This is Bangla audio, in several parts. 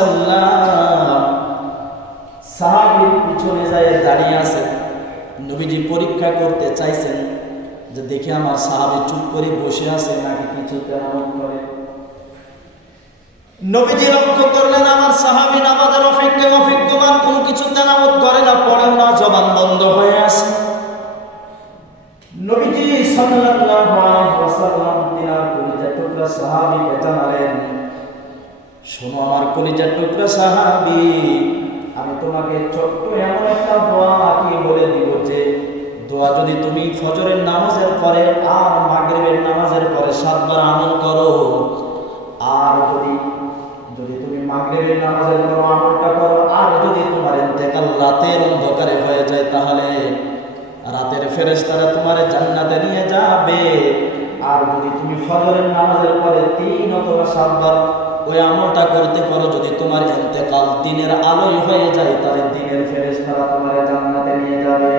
ওয়াসাল্লাম সাহাবীর পিছনে যায় দাঁড়িয়ে আছেন। নবীজি পরীক্ষা করতে চাইছেন যে দেখে আমার সাহাবী চুপ করে বসে আছে নাকি কিছু তেলাওয়াত করে। নবীজি লক্ষ্য করলেন আমার সাহাবী নামাজের অপেক্ষমান, কোনো কিছু তেলাওয়াত করে না, পড়েও না, জবান বন্ধ হয়ে আছে। নবীজি সাল্লাল্লাহু আলাইহি ওয়াসাল্লাম তিনার কলিজার টুকরা সাহাবীকে জানালেন, শোনো আমার কলিজার টুকরা সাহাবী, আমি তোমাকে ছোট্ট এমন একটা দোয়া কি বলে দিব যে দোয়া যদি তুমি ফজরের নামাজের পরে আর মাগরিবের নামাজের পরে 7 বার আমল করো, আর যদি তুমি মাগরিবের নামাজের পরে আমলটা করো, আর যদি তোমার ইন্তেকাল রাতের অন্ধকারে হয়ে যায়, তাহলে রাতের ফেরেশতারা তোমার জান্নাতে নিয়ে যাবে। আর যদি তুমি ফজরের নামাজের পরে 3 অথবা 7 বার ওই আমলটা করতে পারো, যদি তোমার ইন্তেকাল দিনের আলোয় হয়ে যায়, তাহলে দিনের ফেরেশতারা তোমার জান্নাতে নিয়ে যাবে।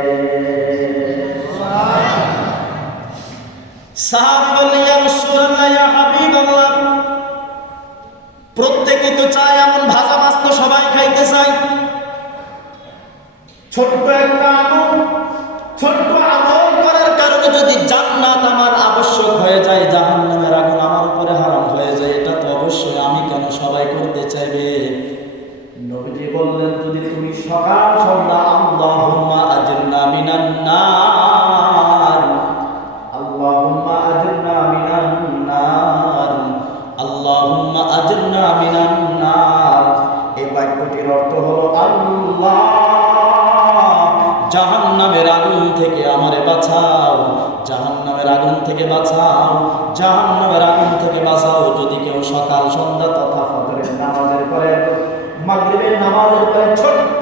সাহাবী বললেন, ইয়া রাসূলুল্লাহ, ইয়া হাবিবাল্লাহ, প্রত্যেকে তো চায় এমন ভাজা মাছ তো সবাই খাইতে চায়, ছোট্ট একটা আমল করার কারণে যদি জান্নাত আমার আবশ্যক হয়ে যায়, জাহান্নামের আগুন আমার উপরে হারাম হয়ে যায়, এটা তো অবশ্যই আমি কেন সবাই করতে চাইবে। নবীজি বললেন, যদি তুমি সকাল সন্ধ্যা আল্লাহুম্মা আজরনা মিনান নার, আল্লাহুম্মা আজরনা মিনান নার, আল্লাহুম্মা আজরনা মিনান নার, এই বাক্যটির অর্থ হলো আল্লাহ জাহান্নামের আগুন থেকে আমারে বাঁচাও, জাহান্নামের আগুন থেকে বাঁচাও, জাহান্নামের আগুন থেকে বাঁচাও। যদি কেউ সকাল সন্ধ্যা তথা ফজরের নামাজের পরে মাগরিবের নামাজের পরে ছোট্ট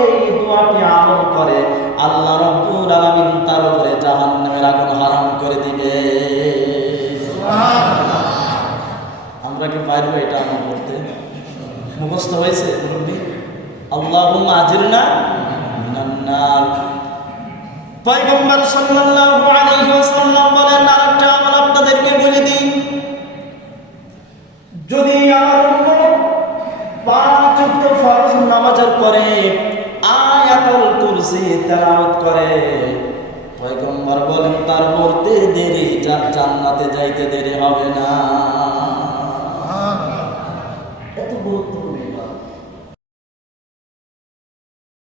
এই দোয়াটি আমল করে, আল্লাহ রাব্বুল আলামিন তার উপরে জাহান্নামের আগুন হারাম করে দিবে। সুবহানাল্লাহ। আমরা কি পারবো এটা আমল করতে? মুখস্থ হয়েছে মুরব্বি? আল্লাহুম্মা আজরনা মিনান নার। পয়গম্বর সাল্লাল্লাহু আলাইহি ওয়াসাল্লাম বলেন, আরেকটা আমল আপনাদেরকে বলে দিই, যদি আমার উম্মত 5 ওয়াক্ত ফরজ নামাজের পরে আয়াতুল কুরসি তেলাওয়াত করে, পয়গম্বর বলেন তার মরতে দেরি, জান্নাতে যাইতে দেরি হবে না।